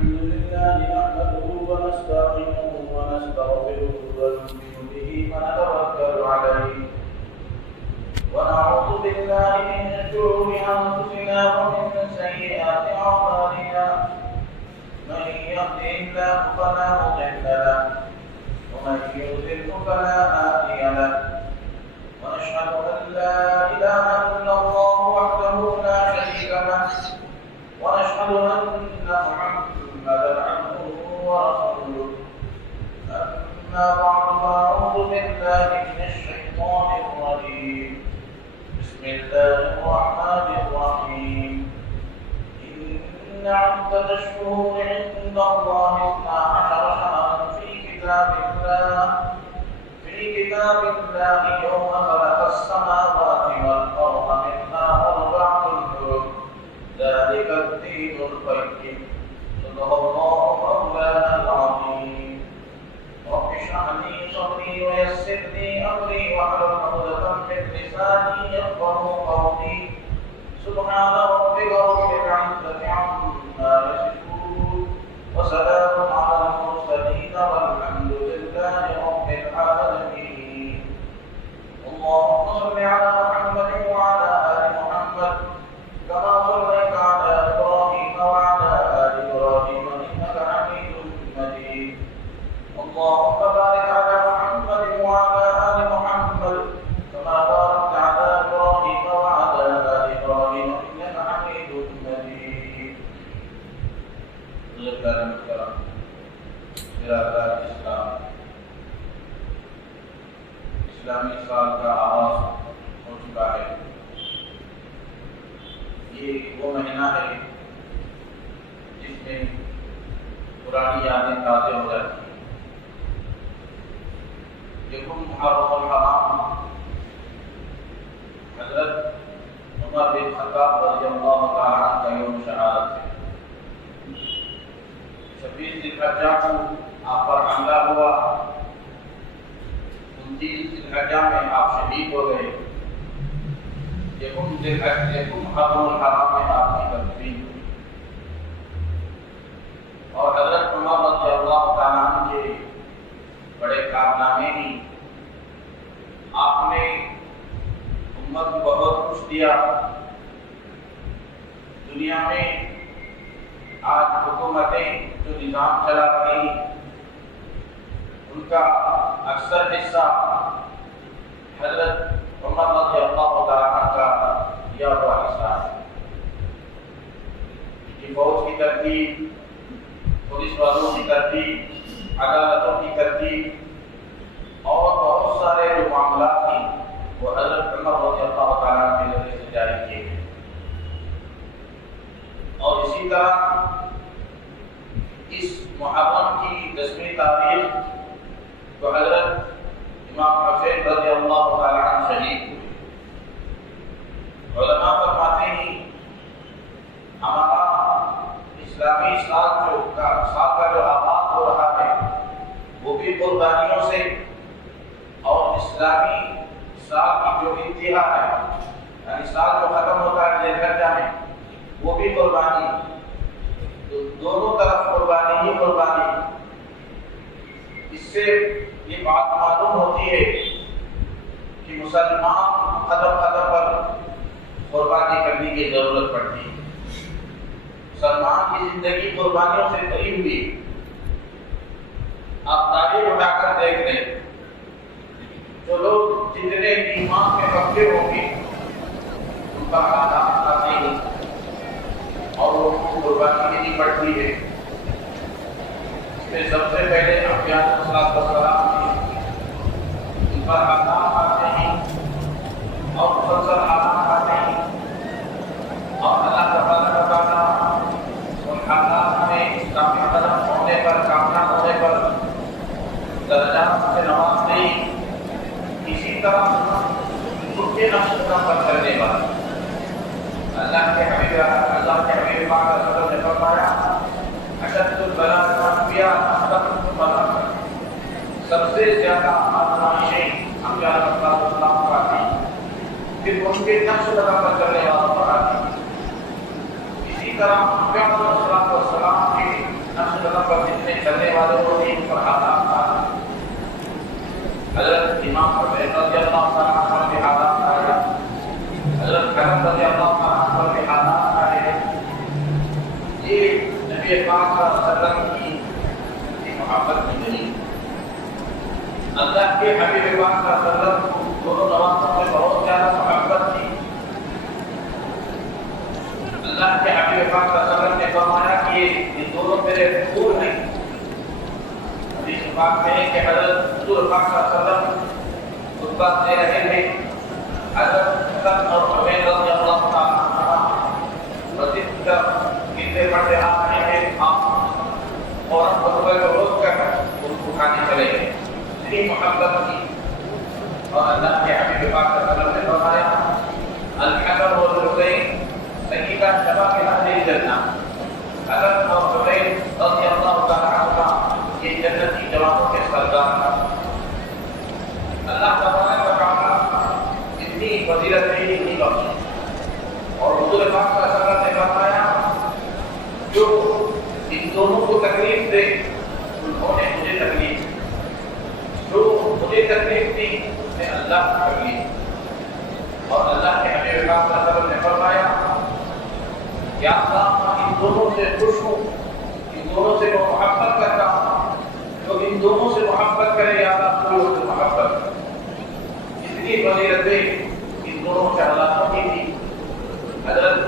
الحمد لله نحمده ونستعينه ونستغفره ونؤمن به ونتوكل عليه ونعوذ بالله من شرور أنفسنا ومن سيئات أعمالنا من يهده الله فلا مضل له ومن يضلل فلا هادي له ونشهد أن لا إله إلا الله وحده لا شريك له ونشهد أن محمدا عبده ورسوله أما بعد فأعوذ بالله من الشيطان الرجيم بسم الله الرحمن الرحيم إن عدة الشهور عند الله 12 شهرا في كتاب الله يوم خلق السماوات والأرض منها أربعة حرم ذلك الدين القيم صدق الله مولانا العظيم رب اشرح لي صدري ويسر لي أمري واحلل عقدة من لساني يفقهوا قولي سبحان ربك رب العزة عما يصفون وسلام على المرسلين والحمد لله رب العالمين اللهم صل على محمد وعلى آل محمد كما صليت على إبراهيم وعلى آل إبراهيم إنك حميد مجيد اللهم بارك على محمد وعلى آل محمد كما باركت على إبراهيم وعلى آل إبراهيم إنك حميد مجيد اسلامی سال کا آغاز ہو چکا ہے۔ یہ وہ مہینہ ہے جس میں پرانی یادیں تازہ ہو جاتی ہیں۔ یکم محرم الحرام حضرت عمر بن خطاب رضی اللہ تعالیٰ عنہ کا یوم شہادت ہے۔ 26 ذی الحجہ کو آپ پر حملہ ہوا، 29 ذی الحجہ میں آپ شہید ہو گئے، یکم محرم الحرام میں آپ کی تدفین ہوئی۔ اور حضرت عمر رضی اللہ تعالیٰ عنہ کے بڑے کارنامے ہی آپ نے امت کو بہت کچھ دیا۔ دنیا میں آج حکومتیں جو نظام چلا رہی ان کا اکثر حصہ حضرت عمر رضی اللہ تعالیٰ عنہ کا دیا ہوا حصہ ہے۔ کہ فوج کی ترتیب، پولیس والوں کی ترتیب، عدالتوں کی ترتیب اور بہت سارے جو معاملات تھیں وہ حضرت عمر رضی اللہ تعالیٰ عنہ کے ذریعے سے جاری کیے گئے۔ اور اسی طرح اس محرم کی 10ویں تاریخ کو حضرت امام حسین رضی اللہ تعالیٰ عنہ شہید ہوئے۔ علماء فرماتے ہیں ہمارا اسلامی سال کا جو آغاز ہو رہا ہے وہ بھی قربانیوں سے، اور اسلامی سال کی جو انتہا ہے یعنی سال جو ختم ہوتا ہے ذی الحجہ میں وہ بھی قربانی، تو دونوں طرف قربانی ہی قربانی۔ اس سے یہ بات معلوم ہوتی ہے کہ مسلمان قدم قدم پر قربانی کرنے کی ضرورت پڑتی ہے۔ مسلمان کی زندگی قربانیوں سے بھری ہوئی۔ آپ تاریخ اٹھا کر دیکھ لیں، جو لوگ جتنے ایمان میں پکے ہوں گے ان کا حالات آتے ہیں اور وہ قربانی دینی پڑتی ہے۔ اس میں سب سے پہلے انبیاء علیہ السلام ان پر حالات آتے ہیں اور مسلسل حالات آتے ہیں، اور اللہ تبارک و تعالیٰ ان حالات میں قدم ہونے پر، کامیاب ہونے پر درجات سے نوازتے ہیں۔ اسی طرح خود کے نقش قدم پر چلنے والا اللہ کے حبیب پاک صلی اللہ علیہ وسلم نے فرمایا اشد البلاء الانبیاء سب سے زیادہ آزمائشیں انبیاء علیہ السلام کو آتی ہیں، پھر ان کے نقش قدم پر چلنے والوں پر آتی ہیں۔ اسی طرح انبیاء علیہ السلام کے وسلم پر جتنے چلنے والے ہوتے ان پر حالات تھا. حضرت امام حسین رضی اللہ تعالیٰ عنہ پر بھی حالات آئے, حضرت حسن رضی اللہ تعالیٰ عنہ پر بھی حالات آئے. یہ نبی پاک صلی اللہ علیہ وسلم کی محبت کی دلیل. اللہ کے حبیب پاک صلی اللہ علیہ وسلم کو دونوں نوازوں میں بہت زیادہ محبت تھی. اللہ کے حبیب پاک صلی اللہ علیہ وسلم نے فرمایا کہ یہ دونوں میرے پھول ہیں. حدیث پاک میں ہے کہ حضرت حضور پاک صلی اللہ علیہ وسلم خطبہ دے رہے تھے. حضرت حسن اور حسین رضی اللہ تعالیٰ عنہ مسجد کا گرتے پڑتے آ رہے تھے. آپ اور خطبہ کو روک کر ان کو کھانے چلے گئے. اتنی محبت کی. اور اللہ کے حبیب پاک صلی اللہ علیہ وسلم نے فرمایا الحسن والحسین سیدہ شباب اہل الجنہ. حسن اور حسین رضی اللہ تعالیٰ عنہ یہ جنتی جوانوں کے سردار ہیں. اللہ تبارک و تعالیٰ اتنی فضیلت نہیں اتنی بخشی. اور حضور پاک صلی اللہ علیہ وسلم نے فرمایا جو ان دونوں کو تکلیف دے انہوں نے مجھے تکلیف دی, جو مجھے تکلیف دی میں اللہ کو تکلیف. اور اللہ کے حبیب پاک صلی اللہ علیہ وسلم نے فرمایا یا اللہ میں ان دونوں سے خوش ہوں, ان دونوں سے میں محبت کرتا ہوں. جو ان دونوں سے محبت کرے یا اللہ تو اس سے محبت. اتنی فضیلتیں ان دونوں سے اللہ کی تھی. حضرت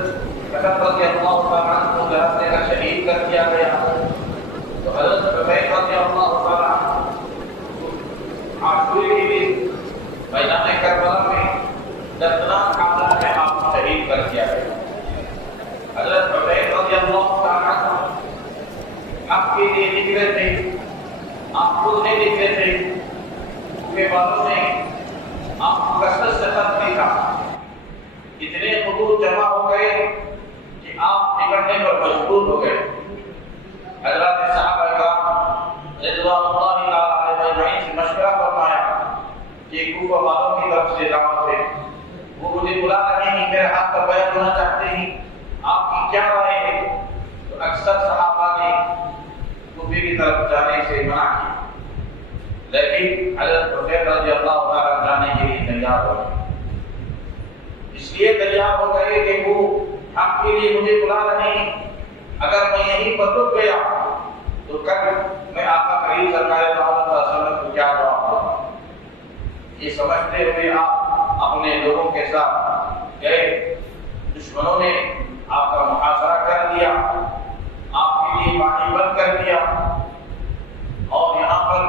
حسن رضی اللہ تعالیٰ عنہ کو لڑنے کا شہید کر دیا گیا تو حضرت حسین رضی اللہ تعالیٰ عنہ عاشوری کے دن میدان کربلا میں دردناک حالت میں آپ کو شہید کر دیا گیا. حضرت حسین رضی اللہ تعالیٰ عنہ حق کے لیے نکلے تھے. آپ خود نہیں نکلے تھے, ان کے والوں نے آپ کو کثرت سے خط لکھا. اتنے خطوط جمع ہو گئے کہ آپ نکلنے پر مجبور ہو گئے. حضرات صحابہ کرام رضوان اللہ تعالیٰ علیہ اجمعین سے مشورہ فرمایا کہ کوفہ والوں کی طرف سے دعوت ہے, وہ مجھے بلا رہے ہیں, میرے ہاتھ پر بیعت ہونا چاہتے ہیں, آپ کی کیا رائے ہے؟ تو اکثر صحابہ نے کوفے کی طرف جانے سے منع کی, لیکن حضرت حسین رضی اللہ تعالیٰ جانے کے لیے تیار ہو گئے. اس لیے تیار ہو گئے کہ وہ حق کے لیے مجھے بلا رہے ہیں, اگر میں یہیں پر رک گیا تو کل میں آقا کریم سرکار علیہ وسلم کو کیا جواب دوں. یہ سمجھتے ہوئے آپ اپنے لوگوں کے ساتھ گئے. دشمنوں نے آپ کا محاصرہ کر دیا, آپ کے لیے پانی بند کر دیا, اور یہاں پر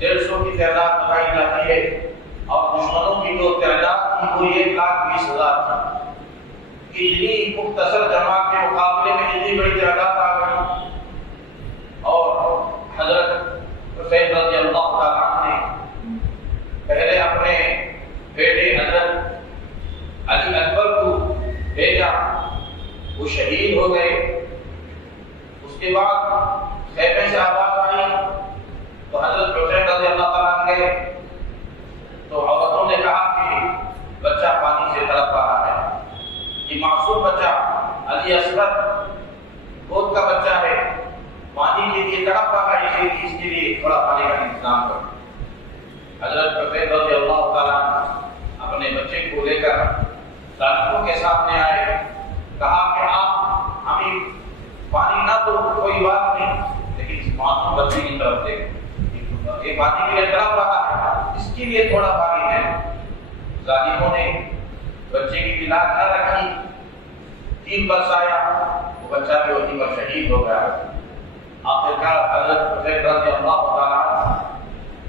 150 کی تعداد بتائی جاتی ہے اور دشمنوں کی جو تعداد تھی وہ 1,20,000 تھی. اتنی مختصر جماعت کے مقابلے میں اتنی بڑی تعداد آ گئی. اور حضرت حسین رضی اللہ تعالیٰ عنہ نے پہلے اپنے بیٹے حضرت علی اکبر کو بھیجا, وہ شہید ہو گئے. اس کے بعد خیمے سے آواز آئی تو حضرت حسین رضی اللہ تعالیٰ عنہ گئے تو عورتوں نے کہا کہ بچہ پانی سے تڑپ رہا ہے. یہ معصوم بچہ علی اصغر گود کا بچہ ہے, پانی کے لیے تڑپ رہا ہے, اسی لیے اس کے لیے تھوڑا پانی کا انتظام کرو. حضرت حسین رضی اللہ تعالیٰ اپنے بچے کو لے کر ظالموں کے سامنے آئے, کہا کہ آپ ہمیں پانی نہ تو کوئی بات نہیں, لیکن اس معصوم بچے کی طرف دیکھیں, یہ پانی کے لیے تڑپ رہا ہے, اس کے لیے تھوڑا پانی ہے. ظالموں نے بچے کی بلاد نہ رکھی, 3 برس آیا, وہ بچہ بھی وہیں پر شہید ہو گیا. آخرکار حضرت حسین رضی اللہ تعالیٰ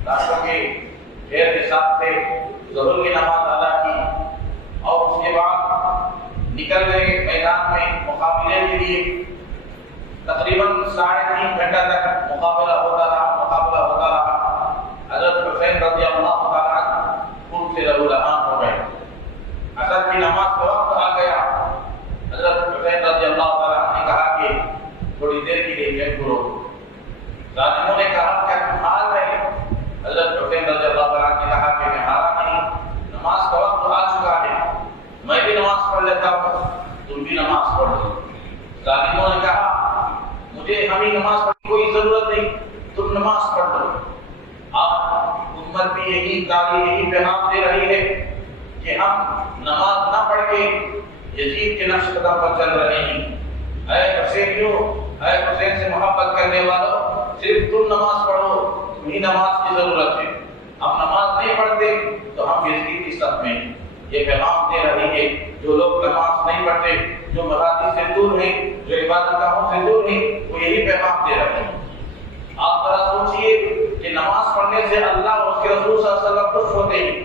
راتوں کے ڈھیر کے ساتھ تھے, ظہر کی نماز ادا کی اور اس کے بعد نکل گئے میدان میں مقابلے کے لیے. تقریباً 3.5 گھنٹہ تک مقابلہ ہوتا رہا. حضرت حسین رضی اللہ تعالیٰ خون سے لہو لہان ہو گئے. عصر کی نماز کا وقت آ گیا. حضرت حسین رضی اللہ تعالیٰ نے کہا کہ تھوڑی دیر کے لیے جنگ کرو. ظالموں نے کہا کیا تم ہار رہے؟ حضرت حسین رضی اللہ تعالیٰ نے کہا کہ میں ہارا نہیں, نماز کا وقت آ چکا ہے, میں بھی نماز پڑھ لیتا ہوں, تم بھی نماز پڑھ لو. ظالموں نے کہا مجھے ہم بھی نماز پڑھنے کی کوئی ضرورت نہیں، تم نماز پڑھ لو۔ آج امت بھی یہی تعلیم، یہی پیغام دے رہی ہے کہ ہم نماز نہ پڑھ کے یزید کے نقش قدم پر چل رہے ہیں۔ اے حسینیوں، اے حسین سے محبت کرنے والوں، صرف تم نماز پڑھو، تمہیں نماز کی ضرورت ہے۔ ہم نماز نہیں پڑھتے تو ہم یزید کی صف میں ہیں۔ یہ پیغام دے رہی ہے جو لوگ نماز نہیں پڑھتے، جو مساجد سے دور ہیں، جو عبادت گاہوں سے دور ہیں، وہ یہی پیغام دے رہے ہیں۔ آپ ذرا سوچئے کہ نماز پڑھنے سے اللہ اور اس کے رسول صلی اللہ علیہ وسلم خوش ہوتے ہیں۔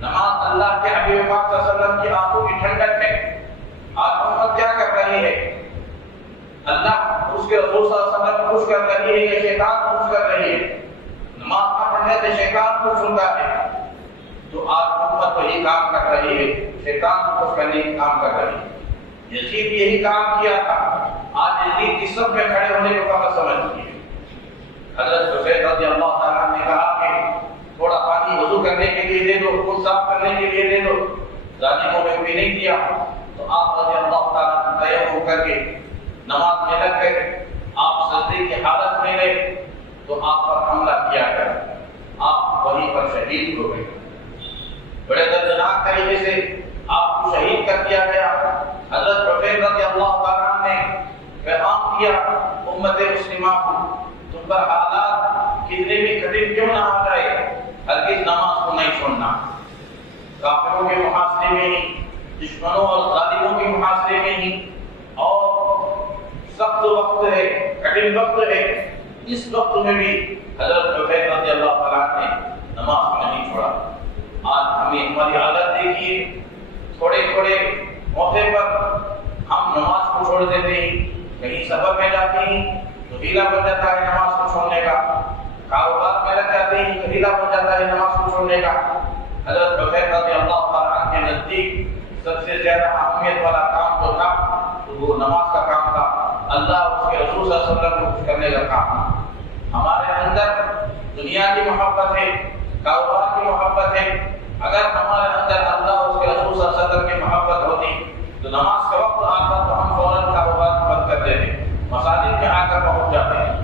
نماز اللہ کے حبیب پاک صلی اللہ علیہ وسلم کی آنکھوں کی ٹھنڈک ہے۔ آج امت کیا کر رہی ہے؟ اللہ اس کے رسول صلی اللہ علیہ وسلم خوش کر رہی ہے یا شیطان خوش کر رہی ہے؟ نماز نہ پڑھنے سے شیطان خوش ہوتا ہے، تو آج امت وہی کام کر رہی ہے، شیطان کو خوش کرنے کا کام کر رہی ہے۔ یزید یہی کام کیا تھا، آج یزید کی صف میں کھڑے ہونے کو فقط سمجھ لیجیے۔ حضرت حسین رضی اللہ تعالیٰ نے کہا کہ تھوڑا پانی وضو کرنے کے لیے دے دو، خون صاف کرنے کے لیے دے دو، ظالموں نے بھی نہیں دیا، تو آپ رضی اللہ تعالیٰ تیمم کر کے نماز میں لگ گئے۔ آپ سجدے کی حالت میں گئے تو آپ پر حملہ کیا گیا، آپ وہیں پر شہید ہو گئے۔ بڑے دردناک طریقے سے آپ کو شہید کر دیا گیا۔ حضرت حسین رضی اللہ تعالیٰ نے پیغام دیا امت مسلمہ کو، تم پر حالات کتنے بھی کٹھن کیوں نہ آ جائے، ہرگز نماز کو نہیں چھوڑنا۔ کافروں کے محاصرے میں ہی، دشمنوں اور ظالموں کے محاصرے میں ہی، اور سخت وقت ہے، کٹھن وقت ہے، اس وقت میں بھی حضرت حسین رضی اللہ تعالیٰ نے نماز کو نہیں چھوڑا۔ آج ہمیں ہماری حالت دیکھیے، تھوڑے تھوڑے موقع پر ہم نماز کو چھوڑ دیتے ہیں، کہیں سفر میں جاتے ہیں تو ہیلا بن جاتا ہے نماز کو چھوڑنے کا، کاروبار میں لگ جاتے ہیں تو ہیلا بن جاتا ہے نماز کو چھوڑنے کا۔ حضرت حسین رضی اللہ تعالیٰ کے نزدیک سب سے زیادہ اہمیت والا کام جو تھا تو وہ نماز کا کام تھا، اللہ اور اس کے رسول صلی اللہ علیہ وسلم کو خوش کرنے کا کام۔ ہمارے اندر دنیا کی محبت ہے، کاروبار کی محبت ہے، اگر ہمارے اندر اللہ اور اس کے رسول صلی اللہ علیہ وسلم کی محبت ہوتی تو نماز کا وقت آتا تو ہم فوراً کاروبار بند کر دیتے، مساجد میں آ کر پہنچ جاتے ہیں۔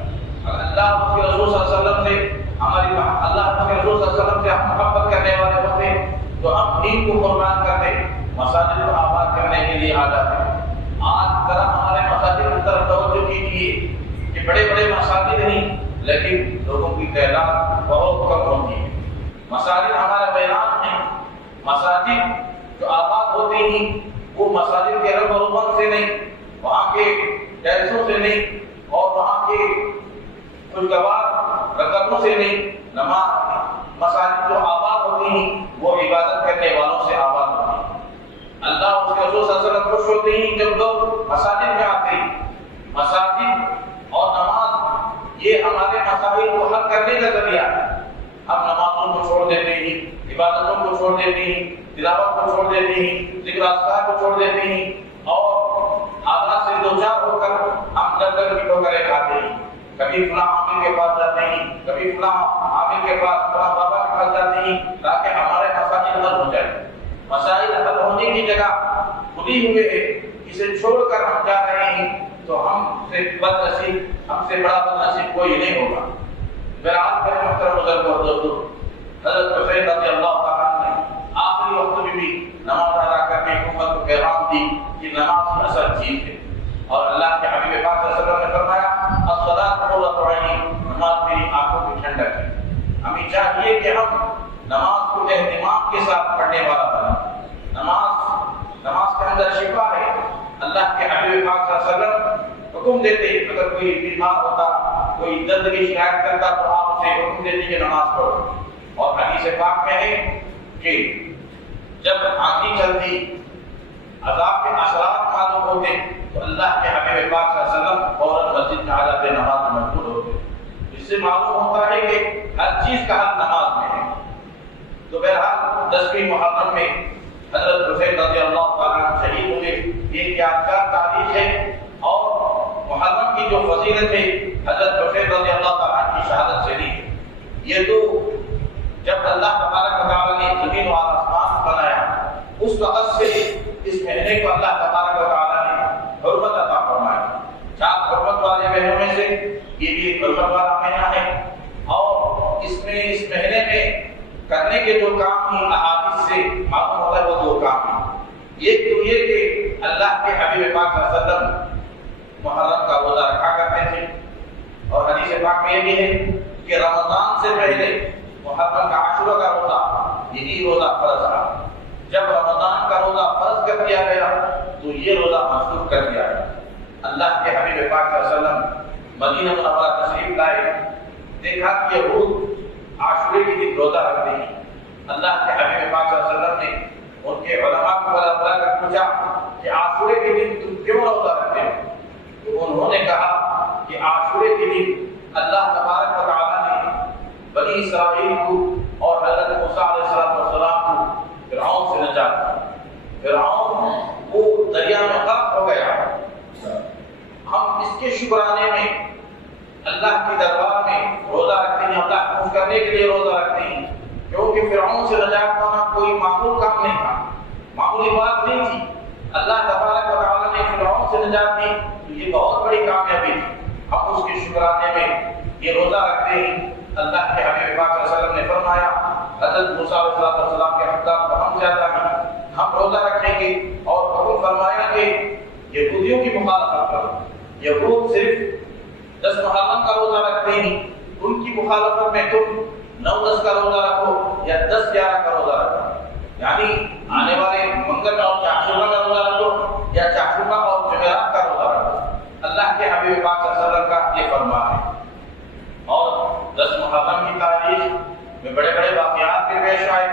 اگر اللہ اور اس کے رسول صلی اللہ علیہ وسلم سے اللہ اور اس کے رسول صلی اللہ علیہ وسلم سے ہم محبت کرنے والے ہوتے تو ہم دین کو قربان کرتے، مساجد کو آباد کرنے کے لیے آ جاتے۔ آج ذرا ہمارے مساجد کی طرف توجہ کیجیے کہ بڑے بڑے مساجد نہیں لیکن لوگوں کی تعداد بہت کم ہوتی ہے۔ مساجد ہمارا بیان ہے، مساجد جو آباد ہوتے ہیں وہ مساجد کے رنگ و روغن سے نہیں، وہاں کے ٹیلسوں سے نہیں، اور وہاں کے خوشگوار رکعتوں سے نہیں، مساجد جو آباد ہوتی ہیں وہ عبادت کرنے والوں سے آباد ہوتی ہیں۔ اللہ اور اس کے رسول صلی اللہ علیہ وسلم خوش ہوتے ہیں جب لوگ مساجد میں آتے ہیں۔ مساجد اور نماز یہ ہمارے مسائل کو حل کرنے کا ذریعہ ہے۔ ہم نمازوں کو چھوڑ دیتے ہیں، عبادتوں کو چھوڑ دیتے ہیں، تلاوت کو چھوڑ دیتے ہیں، ذکر اذکار کو چھوڑ دیتے ہیں، اور حالات سے دوچار ہو کر ہم در کی ٹھوکریں کھاتے ہیں۔ کبھی فلاں عامل کے پاس جاتے ہیں، کبھی فلاں عامل کے پاس، فلاں بابا کے پاس جاتے ہیں تاکہ ہمارے مسائل حل ہو جائے۔ مسائل حل ہونے کی جگہ کھلی ہوئے اسے چھوڑ کر ہم جا رہے ہیں تو ہم سے بد نصیب، ہم سے بڑا بد نصیب کوئی نہیں ہوگا۔ برات کے محترم بزرگ اور دوستو، حضرت حسین رضی اللہ تعالیٰ نے آخری وقت میں بھی نماز ادا کرنے کی امت کو پیغام دی کہ نماز کی اصل چیز ہے، اور اللہ کے حبیب پاک صلی اللہ علیہ وسلم نے فرمایا الصلاۃ قرۃ عینی، نماز میری آنکھوں کی ٹھنڈک ہے۔ ہمیں چاہیے کہ ہم نماز کو اہتمام کے ساتھ پڑھنے والا بنیں۔ نماز کے اندر شفا ہے۔ اللہ کے حبیب پاک صلی اللہ علیہ وسلم حکم دیتے اگر کوئی بیمار ہوتا، کوئی درد کی شکایت کرتا تو آپ اسے حکم دیتے کہ نماز پڑھو، اور حدیث پاک میں ہے کہ جب آندھی چلتی، عذاب کے اثرات معلوم ہوتے تو اللہ کے حبیب پاک صلی اللہ علیہ وسلم فوراً مسجد میں آ جاتے، نماز میں مشغول ہوتے۔ اس سے معلوم ہوتا ہے کہ ہر چیز کا حل نماز میں ہے۔ تو بہرحال 10ویں محرم میں حضرت حسین رضی اللہ تعالیٰ عنہ شہید ہوئے، یہ یادگار تاریخ ہے، اور محرم کی جو فضیلت ہے حضرت حسین رضی اللہ تعالیٰ عنہ کی شہادت سے لی ہے۔ یہ تو جب اللہ تبارک و تعالیٰ نے زمین و آسمان بنایا اس وقت سے اس مہینے کو اللہ تبارک و تعالیٰ نے حرمت عطا فرمائی۔ 4 حرمت والے مہینوں میں سے یہ بھی ایک برکت والا مہینہ ہے، اور اس مہینے میں کرنے کے جو کام ہی احادیث سے معلوم ہوتا ہے وہ دو کام ہیں۔ ایک تو یہ کہ اللہ کے حبیب پاک صلی اللہ علیہ وسلم محرم کا روزہ رکھا کرتے تھے، اور حدیث پاک میں یہ بھی ہے کہ رمضان سے پہلے محرم کا عاشورہ کا روزہ، یہی روزہ فرض تھا۔ جب رمضان کا روزہ فرض کر دیا گیا تو یہ روزہ منسوخ کر دیا گیا۔ اللہ کے حبیب پاک صلی اللہ علیہ وسلم مدینہ منورہ تشریف لائے، دیکھا کہ یہود عاشورے کے دن روزہ رکھتے ہیں۔ اللہ کے حبیب پاک صلی اللہ علیہ وسلم نے ان کے علماء کو بلا کر پوچھا کہ عاشورے کے دن تم کیوں روزہ رکھتے ہو؟ تو انہوں نے کہا کہ عاشورے کے دن اللہ تبارک و تعالیٰ نے بنی اسرائیل کو اور حضرت موسیٰ علیہ السلام کو فرعون سے نجات دی۔ فرعون وہ دریا میں غرق ہو گیا۔ ہم اس کے شکرانے میں اللہ کی دربار میں روزہ رکھتے ہیں، اللہ کو خوش کرنے کے لیے روزہ رکھتے ہیں، کیونکہ فرعون سے نجات پانا کوئی معمول کام نہیں تھا، معمولی بات نہیں تھی۔ اللہ تبارک و تعالیٰ نے فرعون سے نجات دی تو یہ بہت بڑی کامیابی تھی۔ ہم اس کے شکرانے میں یہ روزہ رکھتے ہیں۔ اللہ کے حبیب پاک صلی اللہ علیہ وسلم نے فرمایا حضرت موسیٰ علیہ السلام کے حقدار کو ہم زیادہ ہیں، ہم روزہ رکھیں گے، اور حکم فرمایا کہ یہودیوں کی مخالفت کرو۔ یہود صرف 10 محرم کا روزہ رکھتے ہیں، ان کی مخالفت میں تم 9-10 کا روزہ رکھو یا 10-11 کا روزہ رکھو، یعنی آنے والے منگل اور عاشورہ کا روزہ رکھو یا عاشورہ اور جمعرات کا روزہ رکھو۔ اللہ کے حبیب پاک صلی اللہ علیہ وسلم کا یہ فرمان ہے۔ اور 10 محرم کی تاریخ میں بڑے بڑے واقعات کے پیش آئے۔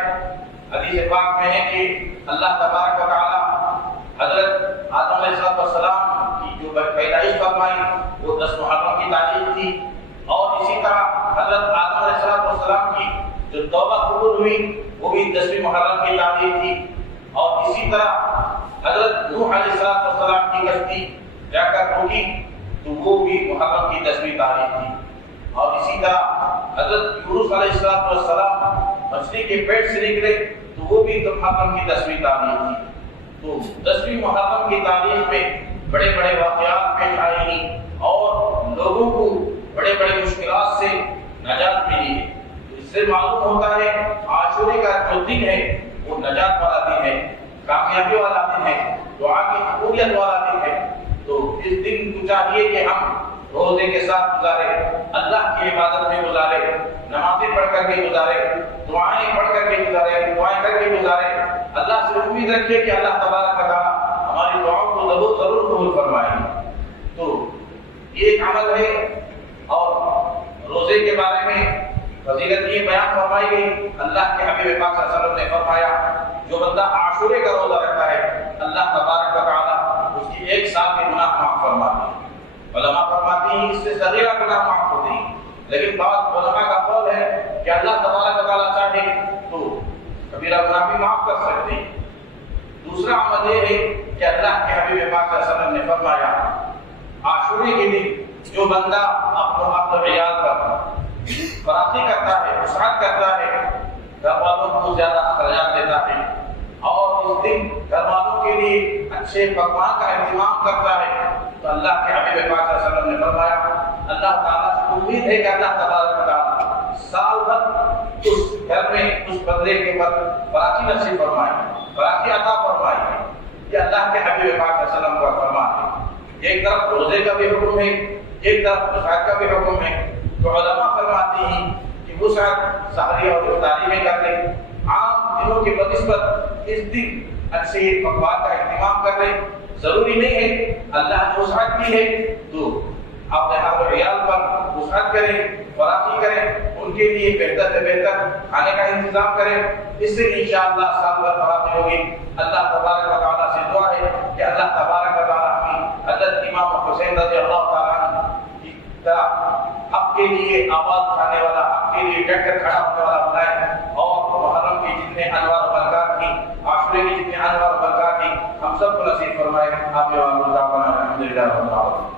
حدیث پاک میں ہے کہ اللہ تبارک و تعالیٰ حضرت آدم علیہ السلام کی جو پیدائش فرمائی وہ 10 محرم کی تاریخ تھی، اور اسی طرح حضرت آدم علیہ السلام کی جو توبہ قبول ہوئی وہ بھی 10ویں محرم کی تاریخ تھی، اور اسی طرح حضرت نوح علیہ السلام کی کشتی جا کر رکی تو وہ بھی محرم کی 10ویں تاریخ تھی، اور اسی طرح حضرت یونس علیہ السلام مچھلی کے پیٹ سے نکلے تو وہ بھی محرم کی 10ویں تاریخ تھی۔ تو 10ویں محرم کی تاریخ میں بڑے بڑے واقعات پیش آئے ہیں اور لوگوں کو بڑے بڑے مشکلات سے نجات ملی ہے۔ اس سے معلوم ہوتا ہے عاشورے کا جو دن ہے وہ نجات والا دن ہے، کامیابی والا دن ہے، دعا کی قبولیت والا دن ہے۔ تو اس دن کو چاہیے کہ ہم روزے کے ساتھ گزارے، اللہ کی عبادت میں گزارے، نمازیں پڑھ کر کے گزارے، دعائیں پڑھ کر کے گزارے، دعائیں کر کے گزارے۔ اللہ سے امید رکھیے کہ اللہ تبارک و تعالیٰ ہماری دعاؤں کو ضرور قبول فرمائیں گے۔ تو یہ ایک عمل ہے، اور روزے کے بارے میں فضیلت یہ بیان فرمائی گئی۔ اللہ کے حبیب پاک صلی اللہ علیہ وسلم نے فرمایا جو بندہ عاشورے کا روزہ رکھتا ہے اللہ تبارک و تعالیٰ اس کی 1 سال کے گناہ معاف فرماتے ہیں۔ علماء فرماتے ہیں اس سے صغیرہ گناہ معاف ہوتے ہیں، لیکن بعض علماء کا قول ہے کہ اللہ تبارک و تعالیٰ چاہے تو کبیرہ گناہ بھی معاف کر سکتے ہیں۔ دوسرا عمل یہ ہے کہ اللہ کے حبیب پاک صلی اللہ علیہ وسلم نے فرمایا عاشورے کے دن جو بندہ اپنے عیال پر فراخی کرتا ہے، وسعت کرتا ہے، گھر والوں کو زیادہ اخراجات دیتا ہے، اور اس دن گھر والوں کے لیے اچھے پکوان کا اہتمام کرتا ہے، تو اللہ کے حبیب پاک صلی اللہ علیہ وسلم نے فرمایا اللہ تعالیٰ سے امید ہے کہ اللہ تبارک و تعالیٰ سال بھر اس گھر میں اس بندے کے پر فراخی نصیب فرمائے، فراخی عطا فرمائے۔ یہ اللہ کے حبیب پاک صلی اللہ علیہ وسلم کا فرمان ہے۔ ایک طرف روزے کا بھی حکم ہے، ایک طرف وسعت کا بھی حکم ہے۔ تو علماء فرماتے ہیں کہ وسعت سحری اور افطاری میں کر لیں، عام دنوں کے بنسبت اس دن اچھے پکوان کا اہتمام کر لیں۔ ضروری نہیں ہے اللہ نے وسعت کی ہے تو اپنے اہل عیال پر وسعت کریں، فراخی کریں، ان کے لیے بہتر سے بہتر کھانے کا انتظام کریں، اس سے انشاءاللہ سال بھر فراخی ہوگی۔ اللہ تبارک و تعالیٰ سے دعا ہے کہ اللہ تبارک و تعالیٰ ہمیں حضرت امام حسین رضی اللہ تعالیٰ عنہ کی طرح حق کے لیے آواز اٹھانے والا، حق کے لیے ڈٹ کر کھڑا ہونے والا بنائے، اور محرم کی جتنے انوار و برکات تھی، عاشورے کی جتنے انوار و برکات تھی، ہم سب کو نصیب فرمائے۔ آمین و آمین۔ الحمدللہ رب العالمین۔